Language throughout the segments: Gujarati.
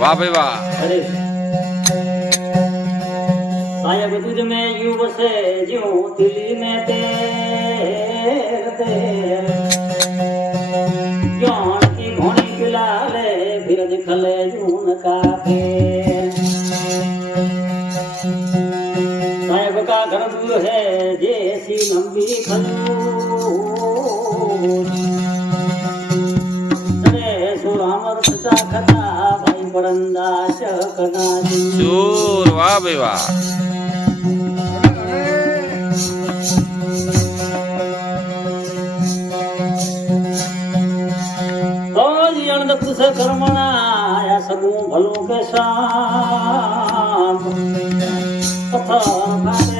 વાહ ભાઈ વાહ. અરે. સાહેબ, તુજ મે યુવ સે જો દિલ મે તે તે યોણ કી ઘોણી ગુલાલે ફિર દિખલે જૂન કાફે ચોર વાહ ભાઈ વાહ. કર્મણા સગું ભલું કે રાય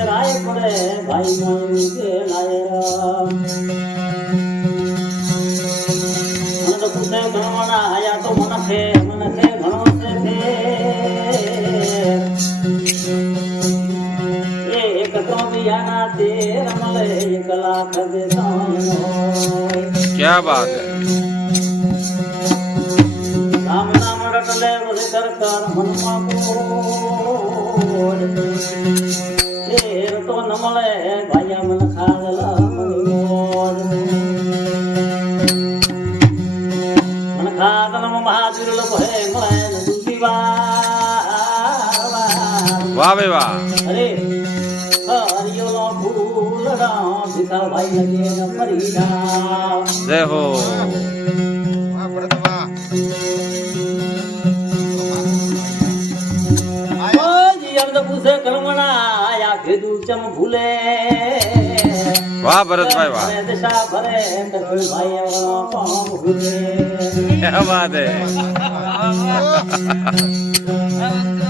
પડે ભાઈ મોઈ કે લાય રામ. અણદ પુષ કર્મણા આયા તો મન છે મન છે ઘણો છે ફેર. એક તો બિયાના તેર મળે એક લાખ દે ક્યા બાત હે? રામ નામ રટલે વસે કર કર મનમાં તો ન મળે ભાયા મન ખાગલા મન મોડ મન ખાગલમ મહાદુર્લભ હે મળે ન વાહ ભાઈ વાહ અરે હરિયો ફૂલડા ભીખા ભાઈ લગે ન જય હો ચમ ભૂલે? વાહ ભરતભાઈ વાહ. ભરે દશા ભરે ભાઈ અવળો ભૂલે. હે